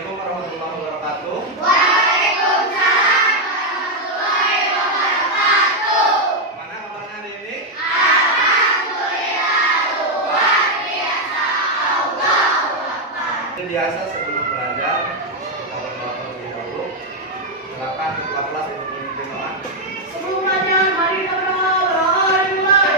Assalamualaikum warahmatullahi wabarakatuh. Waalaikumsalam warahmatullahi wabarakatuh. Mana kabarnya hari ini? Alhamdulillah luar biasa. Allahu Akbar. Seperti biasa sebelum belajar kita berdoa terlebih dahulu. Silakan ketua kelas untuk memimpin doa. Sebelum belajar, mari kita berdoa dimulai.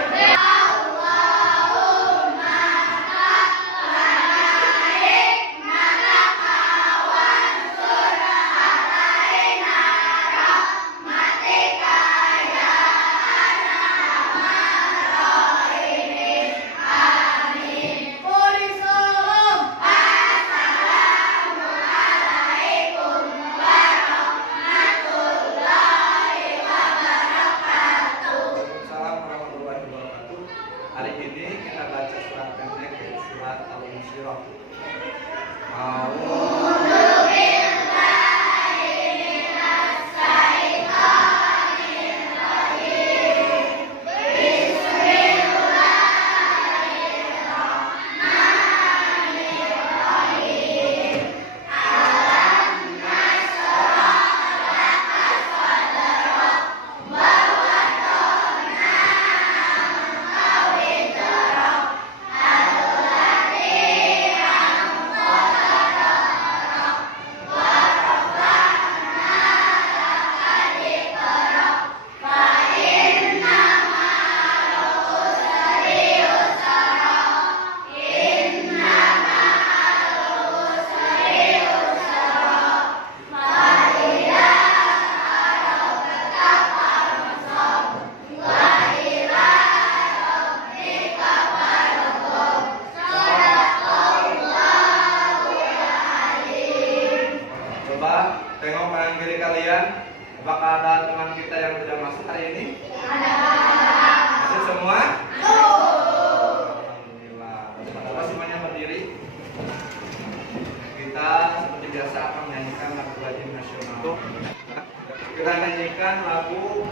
Waalaikumsalam warahmatullahi wabarakatuh. Hari ini kita baca surat pendek yaitu surat Al-Insyirah. Coba tengok kanan kiri kalian, apakah ada teman kita yang sudah masuk hari ini? Masuk semua? Alhamdulillah. Coba semuanya berdiri. Kita seperti biasa akan menyanyikan lagu wajib nasional. Kita nyanyikan lagu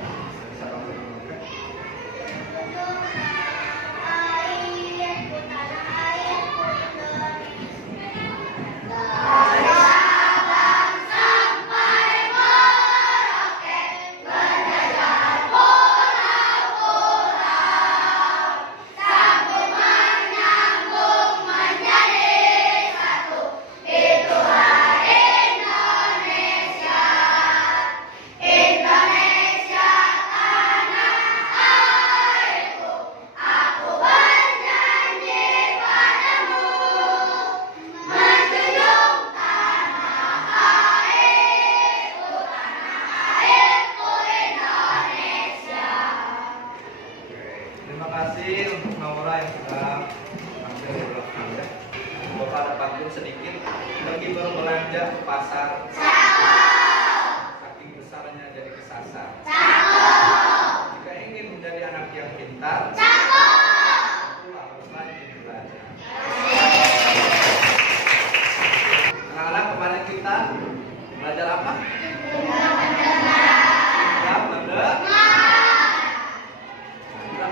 terima kasih untuk Naura yang sudah tampil di belakang ya. Bapak ada pantun sedikit. Pergi berbelanja ke pasar. Saking besarnya jadi kesasar. Jika ingin menjadi anak yang pintar, itulah harus rajin belajar. Anak-anak, kemarin kita belajar apa?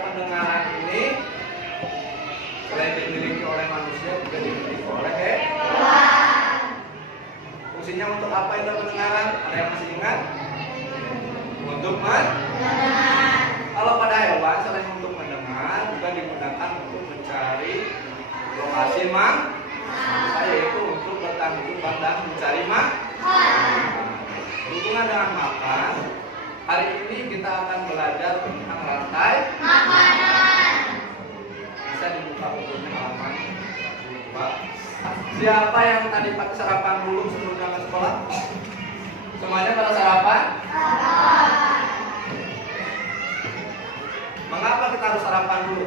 Pendengaran ini selain dimiliki oleh manusia juga dimiliki oleh hewan. Fungsinya untuk apa itu pendengaran? Ada yang masih ingat? Untuk mendengar. Kalau pada hewan selain untuk mendengar juga digunakan untuk mencari lokasi mangsa, yaitu untuk bertahan hidup dan mencari makan. Berhubungan dengan makan, hari ini kita akan belajar tentang rantai makanan. Bisa dibuka bukunya halaman 1. Siapa yang tadi pakai sarapan dulu sebelum berangkat sekolah? Semuanya pada sarapan? Mengapa kita harus sarapan dulu?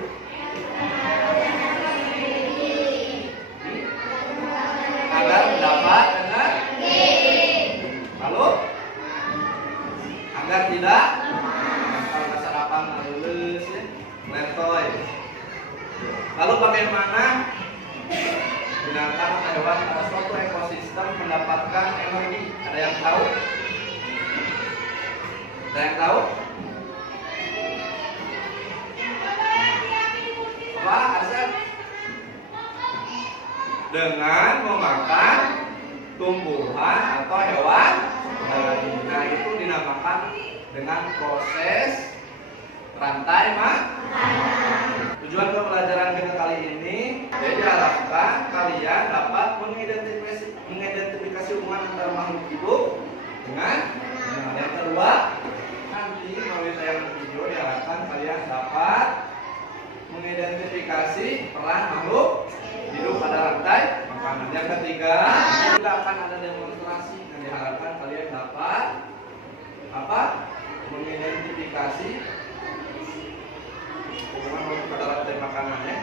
Agar mendapat energi. Lalu? Agar tidak kalau sarapan lulus ya, letoy. Lalu bagaimana binatang atau hewan pada suatu ekosistem mendapatkan energi? Ada yang tahu? Ada yang tahu? Apa? Asep? Dengan memakan tumbuhan dengan proses rantai makanan. Tujuan pembelajaran kita kali ini diharapkan kalian dapat mengidentifikasi hubungan antara makhluk hidup dengan yang kedua, nanti melalui tayangan video diharapkan kalian dapat mengidentifikasi peran makhluk hidup pada rantai makanan. Yang ketiga, juga akan ada demonstrasi dan diharapkan kalian dapat mengidentifikasi hubungan makhluk pada rantai makanan ya.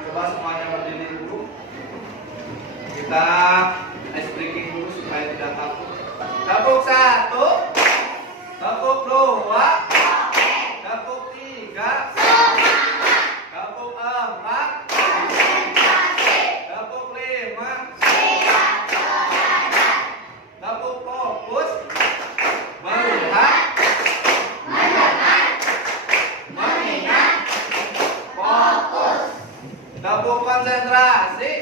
Coba semuanya berdiri dulu. Kita ice breaking dulu supaya tidak takut. Tepuk 1, tepuk 2, tepuk 3, tepuk 4, tepuk 5, tepuk fokus, melihat, mengingat, fokus, tepuk konsentrasi.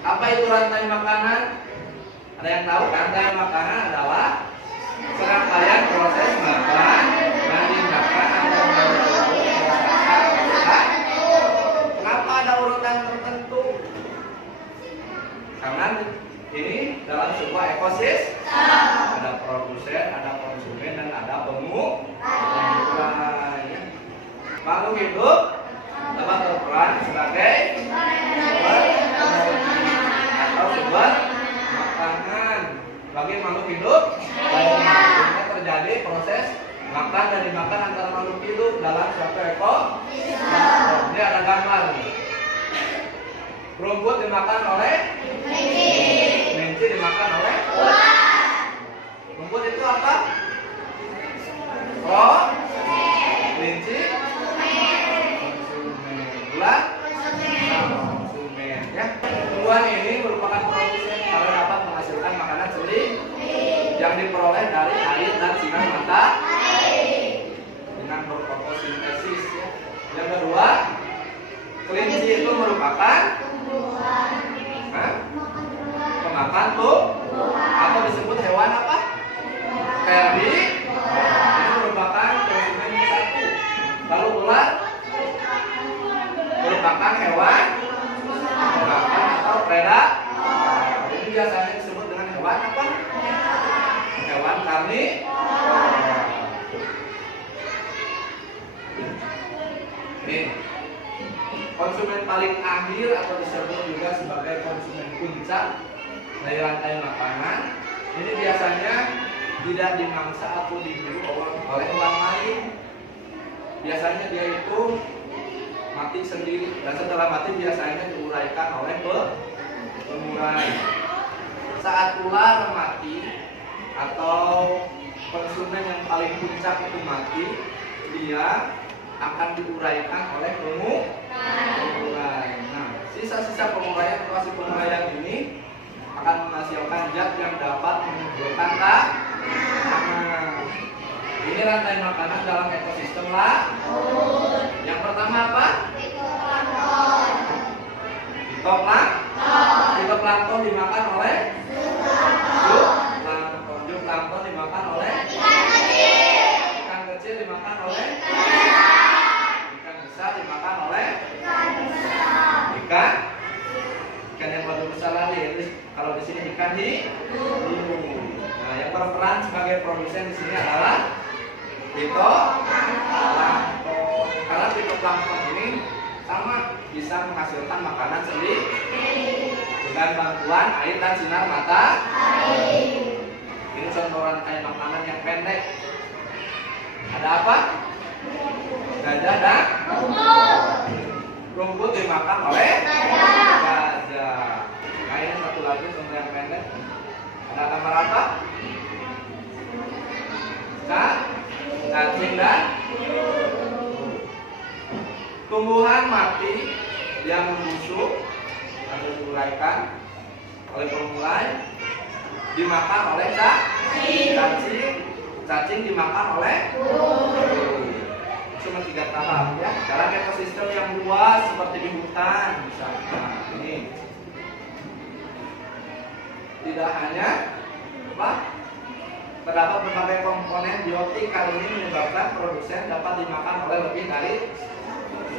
Apa itu rantai makanan? Ada yang tahu? Rantai makanan adalah serangkaian proses makan, meninggalkan atau Kenapa ada urutan tertentu? Karena ini dalam sebuah ekosistem ada produsen, ada konsumen, dan ada pengumpulan. Makhluk hidup dapat berperan sebagai sumber makanan bagi makhluk hidup. Sehingga terjadi proses makan dan dimakan antara makhluk hidup dalam suatu ekosistem. Ini ada gambar. Rumput dimakan oleh kelinci, dimakan oleh rumput itu apa? Kelinci gula konsumen ya. Tumbuhan ini merupakan produsen karena dapat menghasilkan makanan sendiri yang diperoleh dari air dan sinar matahari dengan berfotosintesis ya. Yang kedua, kelinci itu merupakan pemakan atau disebut hewan apa? Ini merupakan konsumen satu. Lalu ular merupakan hewan pemakan atau predator. Ini biasanya disebut dengan hewan apa? Hewan karnivora. Ini konsumen paling akhir atau disebut juga sebagai konsumen puncak dari rantai makanan. Ini biasanya tidak dimangsa atau diburu oleh orang lain. Biasanya dia itu mati sendiri, dan setelah mati biasanya diuraikan oleh pengurai. Saat ular mati atau konsumen yang paling puncak itu mati, dia akan diuraikan oleh pengurai. Nah, sisa-sisa penguraian atau hasil penguraian ini akan menghasilkan zat yang dapat menimbulkan ini rantai makanan dalam ekosistem lah. Yang pertama apa? Fitoplankton dimakan oleh zooplankton. Zooplankton dimakan oleh ikan kecil, dimakan oleh ikan besar, dimakan oleh ikan yang baru besar lagi. Kalau di sini ikan hiu. Nah, yang berperan sebagai produsen di sini adalah fitoplankton. Karena fitoplankton ini sama bisa menghasilkan makanan sendiri dengan bantuan air dan sinar matahari. Ini contoh rantai makanan yang pendek. Ada apa? Gajah dan rumput dimakan oleh gajah. Nah, ini satu lagi contoh yang pendek. Ada gambar apa? Cacing dan tumbuhan mati yang membusuk atau diuraikan oleh pengurai dimakan oleh cacing. Cacing dimakan oleh burung. Cuma 3 tahap ya. Dalam ekosistem yang luas seperti di hutan misalnya. Ini tidak hanya terdapat berbagai komponen biotik. Hal ini menyebabkan produsen dapat dimakan oleh lebih dari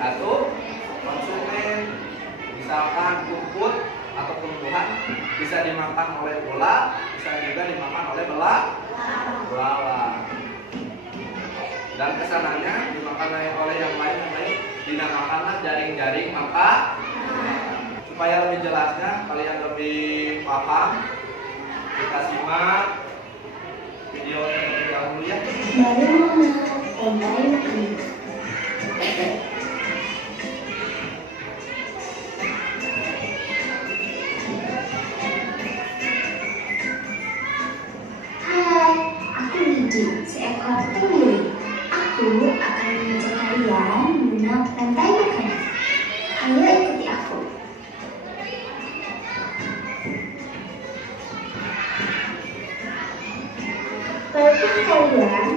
satu konsumen. Misalkan rumput atau tumbuhan bisa dimakan oleh ulat, bisa juga dimakan oleh belalang. Dan kesananya dimakan oleh yang lain dinamakanlah jaring-jaring maka. Supaya lebih jelasnya, kalian lebih paham, kita simak video terlebih dahulu ya. Hai, aku Gigi, seekor tenggiri. Aku akan mengajak kalian mengenal rantai makanan. Ayo ikuti aku. Walaupun kalian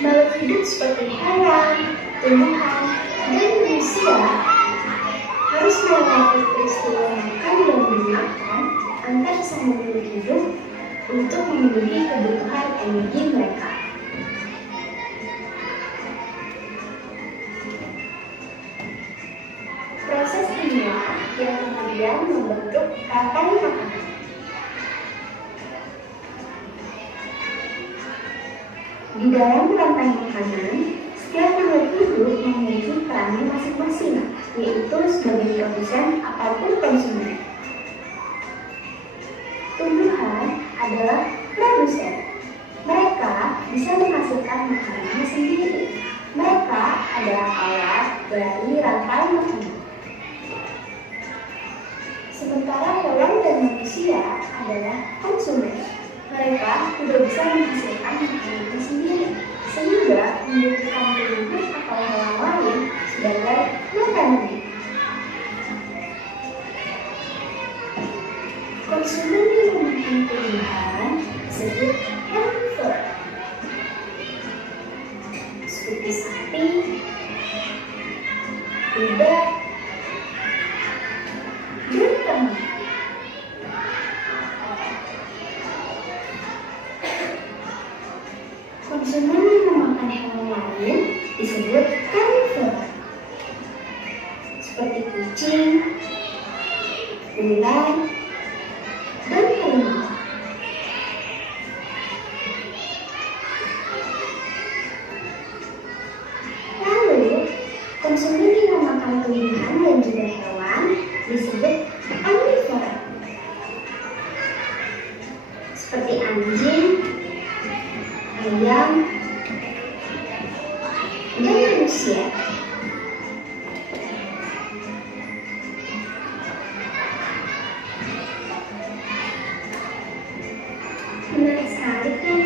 makhluk hidup seperti hewan, tumbuhan, dan manusia harus melewati peristiwa makan dan memakan antar sesama makhluk hidup untuk memenuhi kebutuhan energi mereka. Proses inilah yang kemudian membentuk rantai makanan. Di dalam rantai makanan, setiap makhluk hidup memiliki perannya masing-masing, yaitu sebagai produsen ataupun konsumen. Tumbuhan adalah produsen. Mereka bisa menghasilkan makanannya sendiri. Mereka adalah alat dari rantai makanan. Sementara hewan dan manusia adalah konsumen. Mereka tidak bisa menghasilkan makanannya sendiri, sehingga membutuhkan tumbuhan atau hewan lain sebagai makanannya. Konsumen yang memakan tumbuhan disebut herbivore, seperti sapi, kuda, dan kambing. Konsumen yang memakan hewan lain disebut carnivore, seperti kucing, ular, dan harimau. Lalu, konsumen yang memakan tumbuhan dan juga hewan disebut omnivore, seperti anjing, ayam, dan manusia. Menarik sekali kan?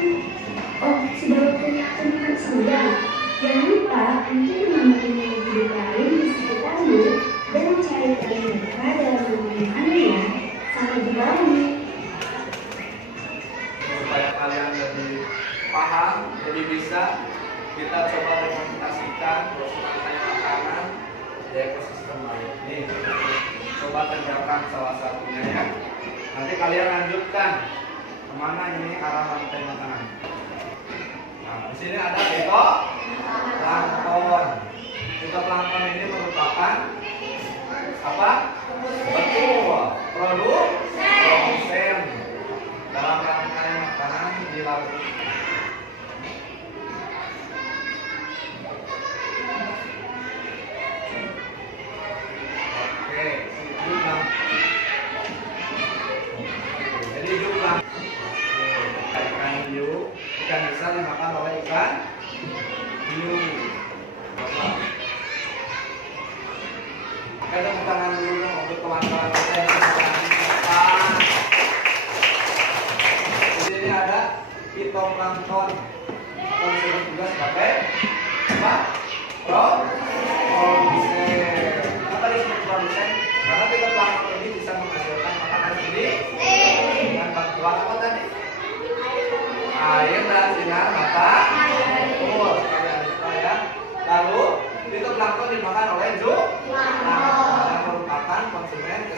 Oh, sudah waktunya aku makan siang. Jangan lupa untuk mengamati makhluk hidup lain di sekitarmu dan mencari tahu mereka dalam lingkunganmu ya. Sampai jumpa lagi. Supaya kalian lebih paham, lebih bisa, kita coba demonstrasikan proses rantai makanan di ekosistem lain. Nih, coba kerjakan salah satunya ya. Nanti kalian lanjutkan kemana ini arah rantai makanan. Nah, di sini ada fitoplankton. Fitoplankton ini merupakan apa? Betul, produsen dalam rantai makanan di laut. Oke, jadi jumlah ikan hiu, ikan besar dimakan oleh ikan hiu. Kita tepuk tangan dulu dong.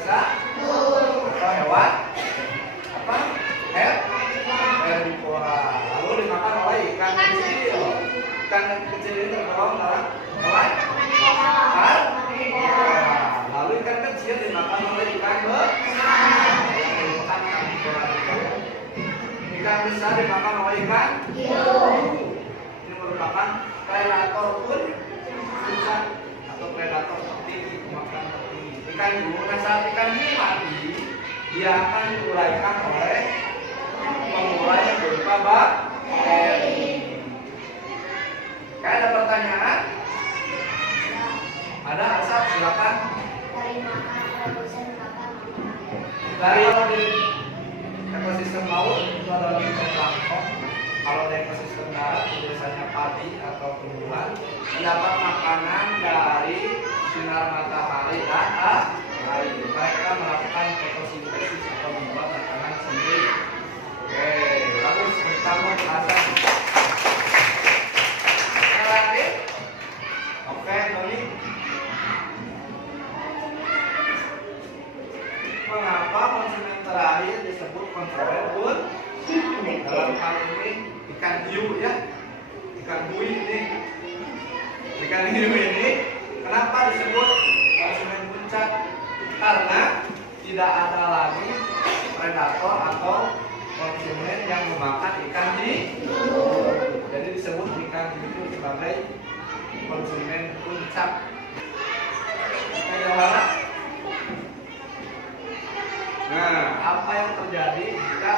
atau hewan apa? Herbivora. Lalu dimakan oleh ikan kecil. Ikan kecil ini tergolong dalam hewan karnivora. Lalu ikan kecil dimakan oleh ikan besar. Ikan besar dimakan oleh ikan hiu. Ini merupakan predator pun bukan atau predator tertinggi, makan tertinggi. Ikan hiu, nah saat ikan hiu mati, dia akan diuraikan oleh pengurai yang berupa bakteri. Kayak ada pertanyaan? Ada, Asap, silakan. Dari kalau di ekosistem laut itu adalah zooplankton. Kalau di ekosistem darat biasanya padi atau tumbuhan mendapat makanan dari sinar matahari dan air. Mereka melakukan fotosintesis atau membuat makanan sendiri. Oke, bagus. Pertama Hasan. Yang lain? Oke, Tony. Mengapa konsumen terakhir disebut konsumen pun? Dalam hal ini ikan hiu ya, ikan bui ini, ikan hiu ini kenapa disebut konsumen puncak? Karena tidak ada lagi predator atau konsumen yang memakan ikan hiu. Jadi disebut ikan hiu itu sebagai konsumen puncak. Bagaimana? Nah, apa yang terjadi jika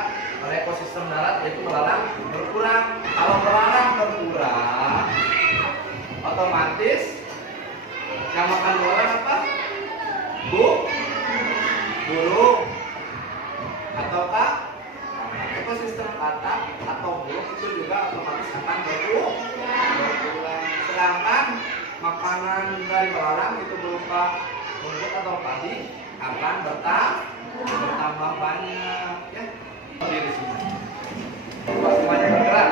ekosistem darat yaitu belalang berkurang? Kalau belalang berkurang, otomatis yang makan belalang apa? Burung ataukah ekosistem katak atau burung itu juga otomatis akan berkurang. Sedangkan makanan dari belalang itu berupa rumput atau padi akan bertambah banyak ya. Di sini semuanya bergerak.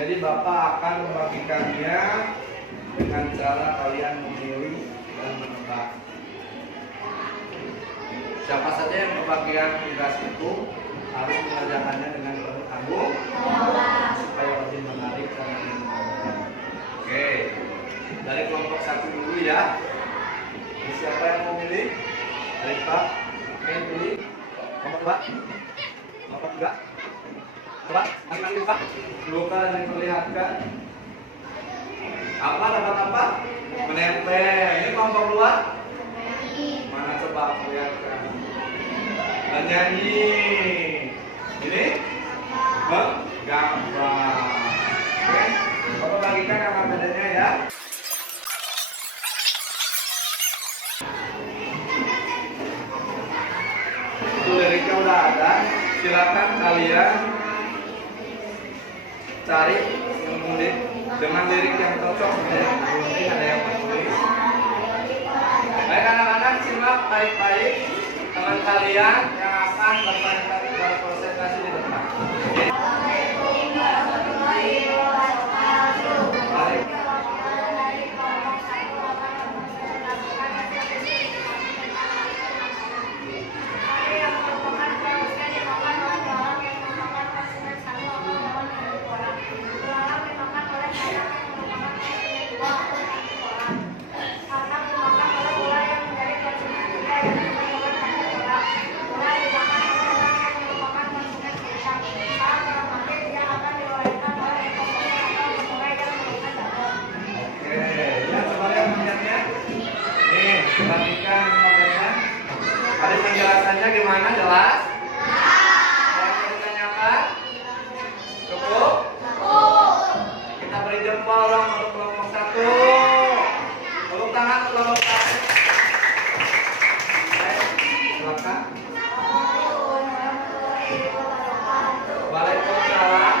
Jadi Bapak akan membagikannya dengan cara kalian memilih dan menebak. Siapa saja yang membagikan tugas itu harus mengerjakannya dengan penuh tanggung jawab supaya lebih menarik dan menyenangkan. Oke, dari kelompok 1 dulu ya. Jadi siapa yang mau milih? Dari Pak. Oke, pilih. Kelompok 2. Kelompok 3. Coba, angkat Pak. Bukan diperlihatkan. Apa dapat apa? Menempel. Ini kelompok luar. Mana coba perlihatkan. Menyanyi. Ini gambar. Oke. Bapak bagikan nama bedanya ya. Itu liriknya udah ada. Silakan kalian cari menulis dengan lirik yang cocok. Mungkin ada yang menulis. Baik anak-anak, simak baik-baik teman kalian yang akan berpresentasi di depan. Baik. Perhatikan modelnya. Tadi penjelasannya gimana? Jelas? Ada yang mau ditanyakan? Cukup? Kita beri jempol dong untuk kelompok 1. Tepuk tangan untuk kelompok 1. Silakan. Waalaikumsalam.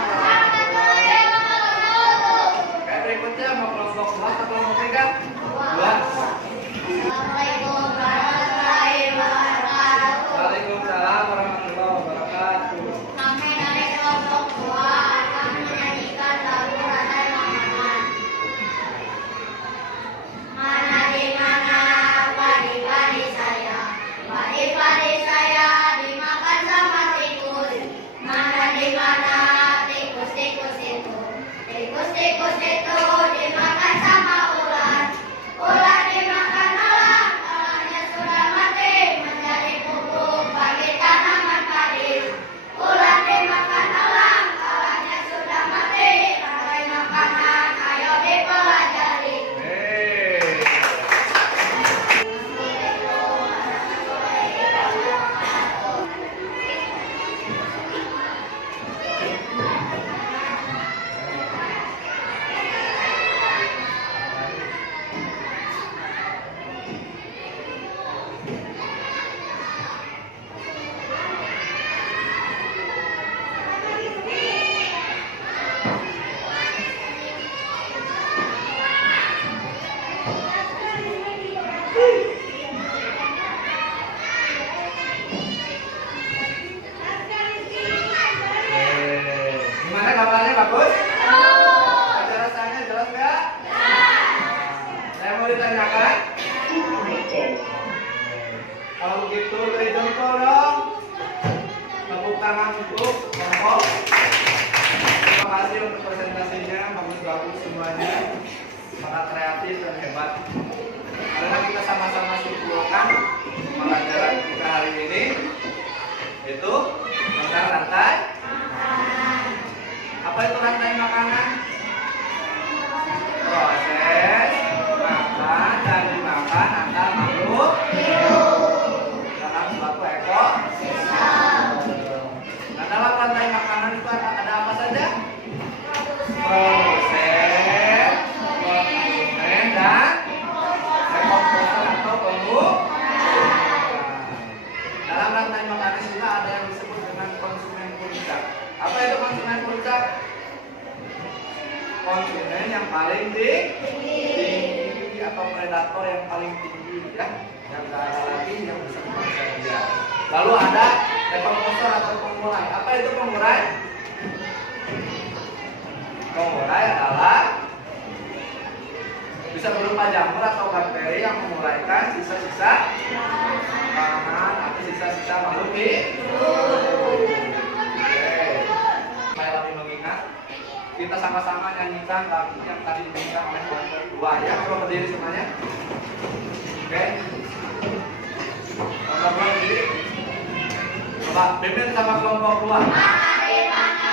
Oke, berikutnya mau kelompok 2 atau kelompok 3? 2. Waalaikumsalam warahmatullahi wabarakatuh. Kami dari kelompok 2 akan menyanyikan lagu Rantai Makanan. Mana di mana padi-padi saya, padi-padi saya dimakan sama tikus. Mana di mana tikus-tikus itu, tikus-tikus itu dimakan sama ular. Ular dimakan elang, elangnya sudah mati menjadi pupuk bagi tanaman padi. Ular dimakan elang, elangnya sudah mati rantai makanan, ayo dipelajari. Gimana gambarnya, bagus? Penjelasannya jelas nggak? Saya mau ditanyakan. Kalau begitu beri jempol dong. Tepuk tangan untuk kelompok. Terima kasih untuk presentasinya, bagus-bagus semuanya. Sangat kreatif dan hebat. Karena kita sama-sama simpulkan pelajaran kita hari ini itu tentang rantai. Apa itu rantai makanan? Proses makan dan dimakan antar makhluk dalam suatu ekosistem. Nah, dalam rantai makanan itu ada apa saja? Proses, konsumen, dan dekomposer atau pengumpulan. Dalam rantai makanan juga ada yang disebut dengan konsumen puncak. Apa itu konsumen puncak? Konsumen yang paling tinggi atau predator yang paling tinggi ya, yang gak ada lagi yang bisa memangsa dia. Lalu ada dekomposer atau pengurai. Apa itu pengurai? Pengurai adalah bisa berupa jamur atau bakteri yang menguraikan sisa-sisa makanan atau sisa-sisa makhluk hidup. Saya lagi mengingat, kita sama-sama nyanyikan lagu yang tadi dinyanyikan oleh kelompok 2 ya. Coba berdiri semuanya. Oke. Kelompok 2 berdiri. Coba pimpin sama kelompok 2. Mana di mana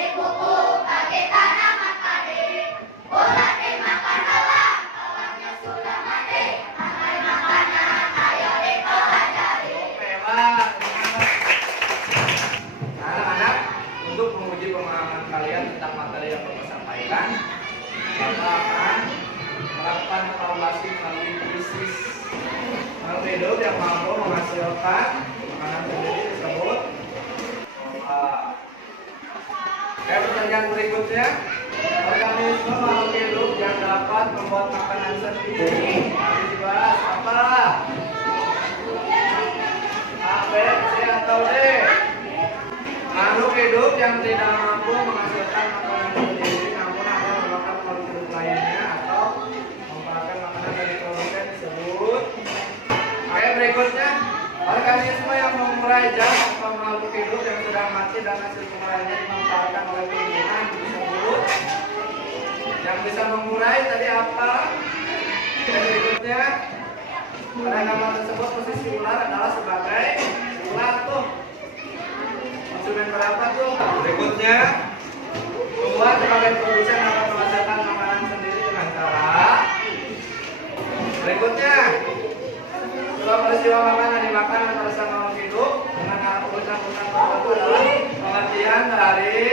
beli buku bagi tanaman padi. Bulan dimakan elang, elangnya sudah mati. Pakai makanan, ayo dipelajari. Nah, anak-anak, untuk menguji pemahaman kalian tentang materi yang Bapak sampaikan, Bapak akan melakukan evaluasi melalui krisis makhluk hidup yang mampu menghasilkan makanan sendiri disebut. Pertanyaan berikutnya, organisme makhluk hidup yang dapat membuat makanan sendiri. Mari dibahas apa? A, B, C atau D? Makhluk hidup yang tidak mampu menghasilkan makanan sendiri namun akan memakan makhluk hidup lainnya atau memakan makanan dari produsen disebut. Oke, berikutnya, organisme yang mengurai zat atau makhluk hidup yang sudah mati dan hasil penguraiannya dimanfaatkan oleh tumbuhan disebut. Yang bisa mengurai tadi apa? Dan berikutnya, pada gambar tersebut posisi ular adalah sebagai ular tuh. Konsumen berapa tuh? Berikutnya, tumbuhan sebagai produsen akan menghasilkan makanan sendiri dengan cara. Berikutnya, sebuah peristiwa makanan dimakan antara sama makhluk hidup dengan urutan-urutan tertentu adalah pengertian dari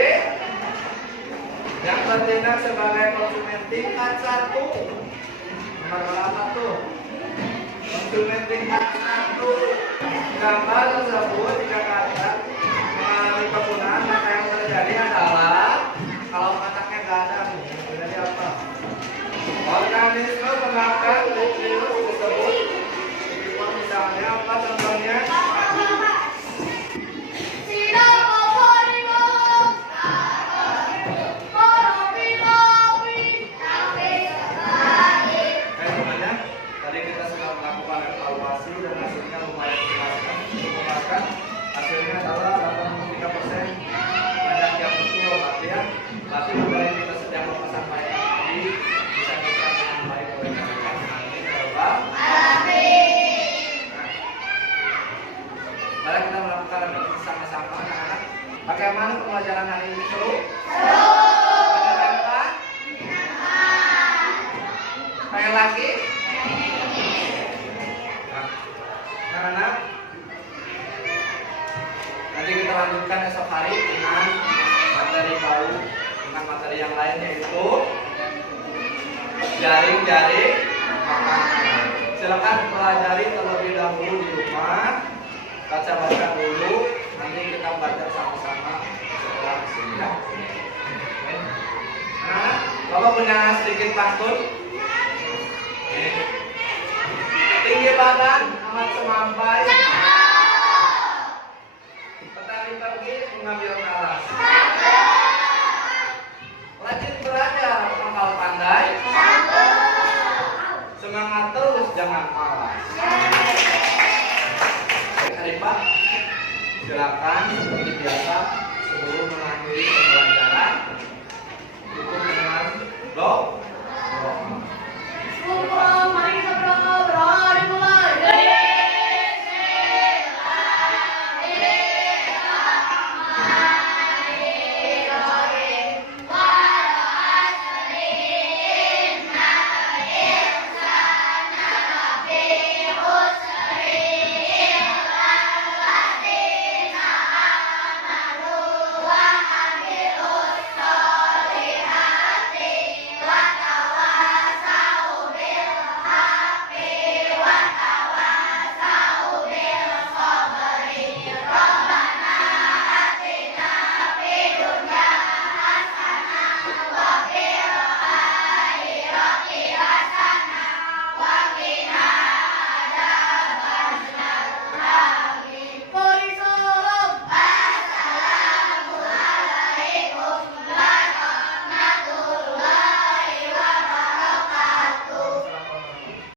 yang bertindak sebagai konsumen tingkat 1. Nomor berapa tuh? Konsumen tingkat 1. Gambar tersebut jika kata mengalami penggunaan maka yang terjadi adalah kalau kataknya nggak ada nih, terjadi apa? Organisme pemakan virus tersebut. Misalnya apa contohnya? Tadi kita sudah melakukan evaluasi dan hasilnya lumayan memuaskan. Hasilnya adalah 83% banyak yang betul, artinya berarti materi kita sedang sampaikan tadi bisa kita dengan baik oleh kalian. Ini coba. Mari kita melakukan refleksi sama-sama anak-anak. Bagaimana pembelajaran hari ini seru? Seru. Menyenangkan? Pengen lagi? Nah, anak-anak, nanti kita lanjutkan esok hari dengan materi baru, dengan materi yang lain yaitu jaring-jaring makanan. Silakan pelajari terlebih dahulu di rumah. Baca-baca dulu, nanti kita belajar sama-sama setelah sini ya. Nah, Bapak punya sedikit pantun. Tinggi badan, amat semampai.